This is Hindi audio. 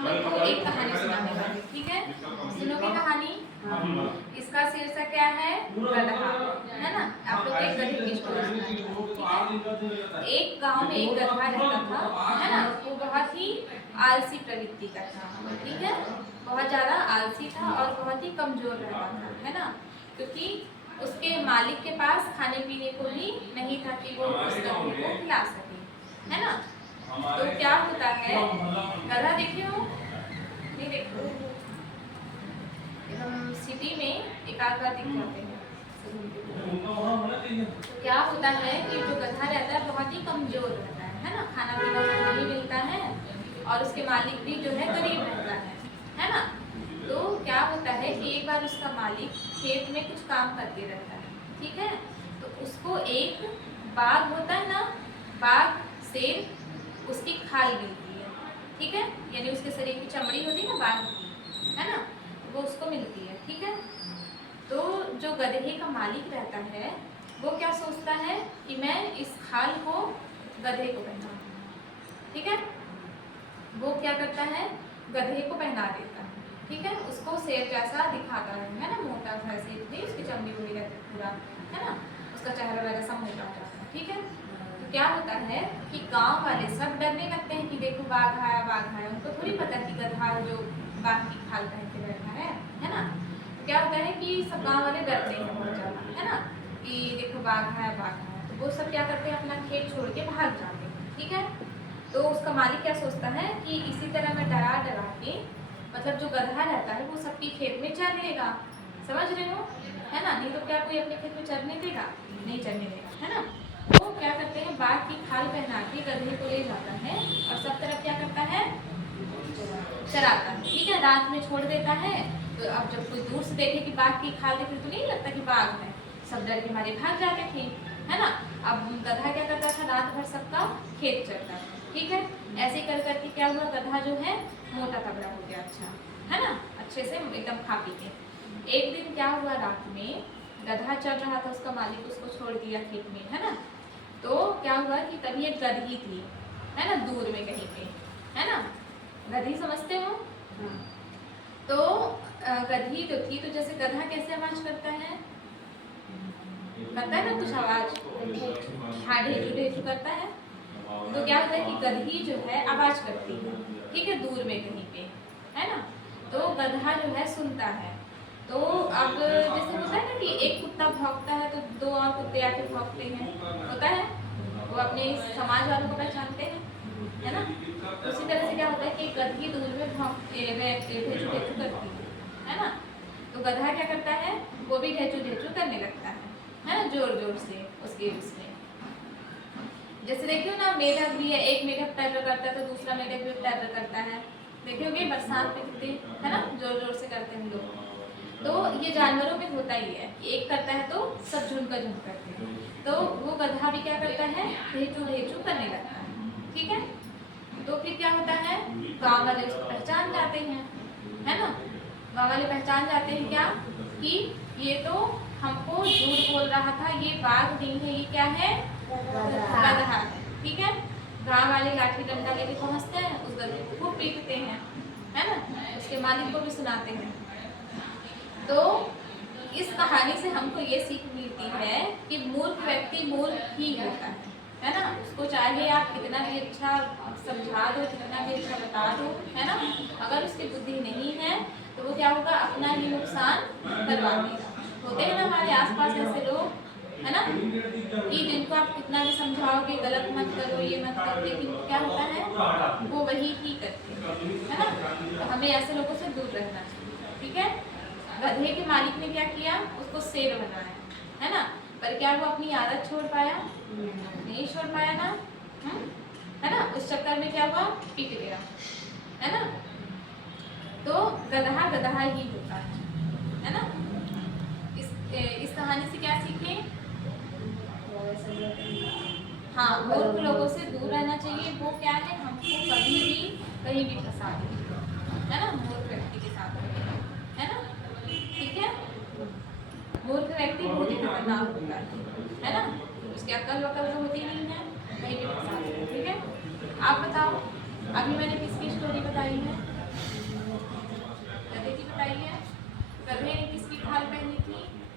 हम लोग को एक कहानी सुनाने वाले, ठीक है? सुनोगे कहानी? इसका शीर्षक क्या है? गधा, है ना? आप लोग एक गधे की स्टोरी सुनाने वाले, ठीक है? एक गांव में एक गधा रहता था, है ना? वो बहुत ही आलसी प्रवृत्ति का था, ठीक है? बहुत ज़्यादा आलसी था और बहुत ही कमजोर रहता था, है ना? क्योंकि उसके मालिक के पास खाने पीने को भी नहीं था कि वो उस गधे को खिला सके, है ना? तो क्या होता है, गधा देखे हो? नहीं देखो, हम सिटी में एक आध बार दिख जाते हैं। तो क्या होता है कि जो गधा रहता है बहुत ही कमजोर रहता है ना? खाना पीना उसको नहीं मिलता है और उसके मालिक भी जो है गरीब रहता है ना? तो क्या होता है कि एक बार उसका मालिक खेत में कुछ काम करते रहता है, ठीक है? तो उसको एक बाघ होता है ना, बाघ शेर, उसकी खाल मिलती है, ठीक है? यानी उसके शरीर की चमड़ी होती है ना बाघ की, है ना? वो उसको मिलती है, ठीक है? तो जो गधे का मालिक रहता है वो क्या सोचता है कि मैं इस खाल को गधे को पहना दूँ, ठीक है? वो क्या करता है, गधे को पहना देता है, ठीक है? उसको शेर जैसा दिखाता है ना? मोटा सा शेर भी, उसकी चमड़ी पूरी रहती है पूरा, है ना? उसका चेहरा वगैरह सब मोटा हो जाता है, ठीक है? तो क्या होता है कि गांव वाले सब डरने लगते हैं कि देखो बाघ आया, बाघ आया। उनको थोड़ी पता कि गधा जो बाघ की खाल पहन के बैठा है ना? तो क्या होता है कि सब गांव वाले डरते हैं बहुत ज़्यादा, है ना? कि देखो बाघ आया, बाघ आया। तो वो सब क्या करते हैं, अपना खेत छोड़ के भाग जाते हैं, ठीक है? तो उसका मालिक क्या सोचता है कि इसी तरह मैं डरा डरा के, मतलब जो गधा रहता है वो सबके खेत में चर लेगा, समझ रहे हो, है ना? नहीं तो क्या कोई अपने खेत में चरने देगा? नहीं चरने देगा, है ना? तो क्या करते हैं, बाघ की खाल पहना के गधे को ले जाता है और सब तरफ क्या करता है, चराता है, ठीक है? रात में छोड़ देता है। तो अब जब कोई दूर से देखे कि बाघ की खाल देखे तो नहीं लगता कि बाघ है, सब डर के मारे भाग जाते थे, है ना? अब गधा क्या करता था, रात भर सबका खेत चरता था, ठीक है? ऐसे कर करके क्या हुआ, गधा जो है मोटा तगड़ा हो गया, अच्छा, है ना? अच्छे से एकदम खा पी के। एक दिन क्या हुआ, रात में गधा चल रहा था, उसका मालिक उसको छोड़ दिया खेत में, है ना? तो क्या हुआ कि तभी एक गधी थी, है ना, दूर में कहीं पे, है ना? गधी समझते हो? तो गधी जो थी, तो जैसे गधा कैसे आवाज करता है ना कुछ आवाज, हाँ, ढेचू ढेचू करता है। तो क्या होता है कि गधी जो है आवाज करती है, ठीक है, दूर में कहीं पे, है ना? तो गधा जो है सुनता है। तो अब जैसे होता है ना कि एक कुत्ता भौंकता है तो दो और कुत्ते आके भौंकते हैं, होता है, वो अपने समाज वालों को पहचानते हैं, है ना? उसी तरह से क्या होता है कि गधी दूर में ढेचू ढेचू करती है ना? तो गधा क्या करता है, वो भी ढेचू ढेचू करने लगता है ना, जोर जोर से उसके उसमें। जैसे देखियो ना, मेढक भी है, एक मेढक टर्र करता है तो दूसरा मेढक भी टर्र करता है, देखियोगे बरसात में कितने, है ना, जोर जोर से करते हैं लोग। तो ये जानवरों में होता ही है कि एक करता है तो सब झुंड का झुंड करते हैं। तो वो गधा भी क्या करता है, ढेचू ढेचू करने लगता है, ठीक है? तो फिर क्या होता है, गाँव वाले उसको पहचान जाते हैं, है ना? गाँव वाले पहचान जाते हैं क्या, कि ये तो हमको झूठ बोल रहा था, ये बाघ नहीं है, ये क्या है, गधा है, ठीक है? गाँव वाले लाठी डंडा लेके पहुंचते हैं, उस गधे को खूब पीटते हैं, है ना? उसके मालिक को भी सुनाते हैं। तो इस कहानी से हमको ये सीख मिलती है कि मूर्ख व्यक्ति मूर्ख ही होता है ना? उसको चाहे आप कितना भी अच्छा समझा दो, कितना भी अच्छा बता दो, है ना? अगर उसकी बुद्धि नहीं है तो वो क्या होगा, अपना ही नुकसान करवा देगा। होते हैं ना हमारे आसपास ऐसे लोग, है ना, कि जिनको आप कितना भी समझाओगे गलत मत करो, ये मत करो, लेकिन क्या होता है, वो वही ही करते हैं, है ना? तो हमें ऐसे लोगों से दूर रहना चाहिए, ठीक है? गधे के मालिक ने क्या किया, उसको शेर बनाया, है ना? पर क्या वो अपनी आदत छोड़ पाया? नहीं छोड़ पाया ना, है ना? उस चक्कर में क्या हुआ, पिट गया, है ना? तो गधा गधा ही होता है ना? इस कहानी से क्या सीखे? हाँ, मूर्ख लोगों से दूर रहना चाहिए। वो क्या है, हमको कभी भी कहीं भी फंसा दे, है ना? मूर्ख व्यक्ति के साथ है ना, ठीक है? मूर्ख व्यक्ति बहुत ही खतरनाक होता है ना? उसकी अकल वकल तो होती नहीं है, कहीं भी फंसा देता है, ठीक है? आप बताओ, अभी मैंने किसकी स्टोरी बताई है? ढाल पहनी थी